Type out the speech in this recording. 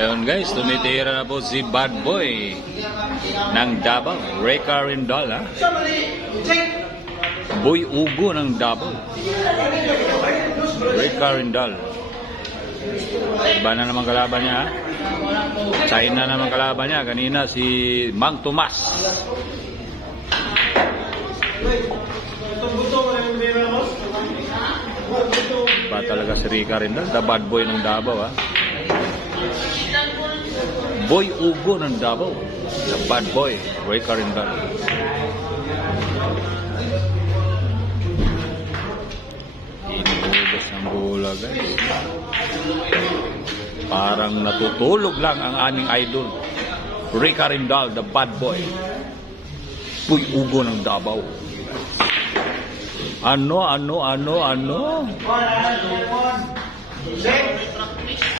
Ayun guys, tumitira na po si Bad Boy ng Davao. Reka Rindal, ha? Boy Ugo ng Davao. Reka Rindal. Iba na naman kalaban niya, ha? China naman kalaban niya. Kanina si Mang Tomas. Iba talaga si Reka Rindal. The Bad Boy ng Davao, ha? Boy Ugo ng Davao. The Bad Boy, Reka Rindal. Inuubos ang bola, guys. Parang natutulog lang ang aming idol. Reka Rindal, the Bad Boy. Boy Ugo ng Davao. Ano?